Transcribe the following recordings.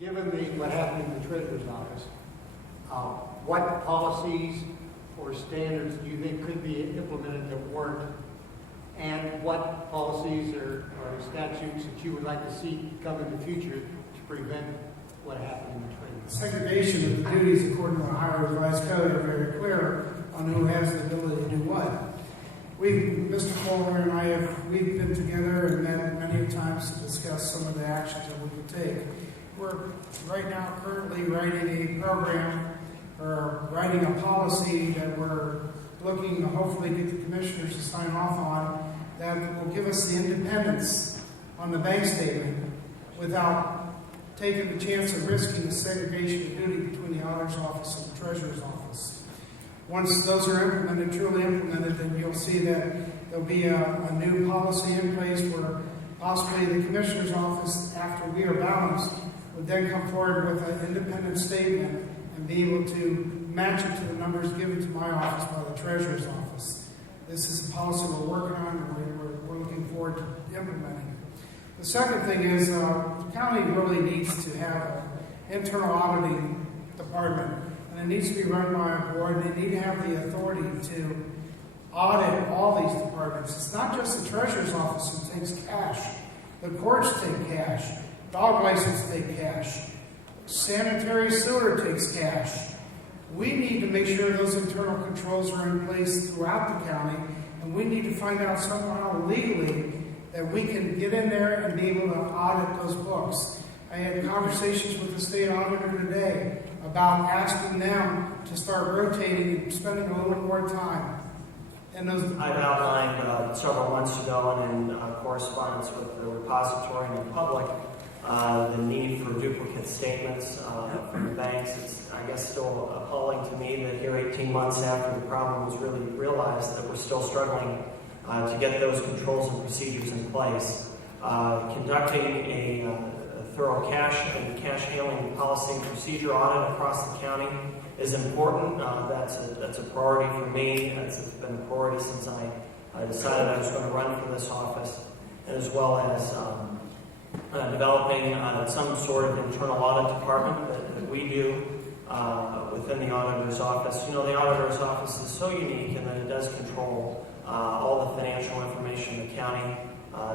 given what happened in the Treasurer's office, what policies or standards do you think could be implemented that weren't? And what policies or statutes that you would like to see come in the future to prevent what happened in the Treasurer's? Segregation of the duties according to the Ohio Revised Code are very clear on who has the ability to do what. Mr. Fuller and I we've been together and met many times to discuss some of the actions that we could take. We're right now currently writing a program or writing a policy that we're looking to hopefully get the commissioners to sign off on that will give us the independence on the bank statement without taking the chance of risking the segregation of duty between the auditor's office and the treasurer's office. Once those are implemented, truly implemented, then you'll see that there'll be a new policy in place where possibly the commissioner's office, after we are balanced, would then come forward with an independent statement and be able to match it to the numbers given to my office by the treasurer's office. This is a policy we're working on and we're looking forward to implementing. The second thing is the county really needs to have an internal auditing department. And it needs to be run by a board, and they need to have the authority to audit all these departments. It's not just the treasurer's office who takes cash. The courts take cash. Dog license take cash. Sanitary sewer takes cash. We need to make sure those internal controls are in place throughout the county, and we need to find out somehow legally that we can get in there and be able to audit those books. I had conversations with the state auditor today about asking them to start rotating and spending a little more time in those departments. I've outlined several months ago and in correspondence with the repository and the public the need for duplicate statements from the banks. It's, I guess, still appalling to me that here 18 months after the problem was really realized that we're still struggling to get those controls and procedures in place. Conducting a thorough cash handling policy and procedure audit across the county is important. That's a priority for me. It's been a priority since I decided I was going to run for this office, and as well as developing some sort of internal audit department that we do within the auditor's office. You know, the auditor's office is so unique in that it does control all the financial information in the county.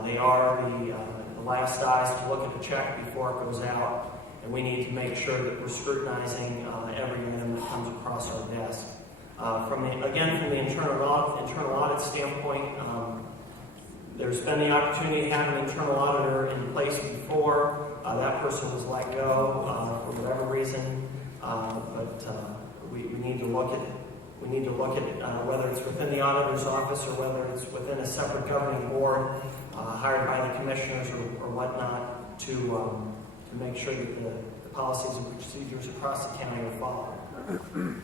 They are the last eyes to look at the check before it goes out, and we need to make sure that we're scrutinizing every item that comes across our desk. From the internal audit standpoint, there's been the opportunity to have an internal auditor in place before. That person was let go for whatever reason, but we need to look at it. We need to look at whether it's within the auditor's office or whether it's within a separate governing board hired by the commissioners or whatnot to make sure that the policies and procedures across the county are followed.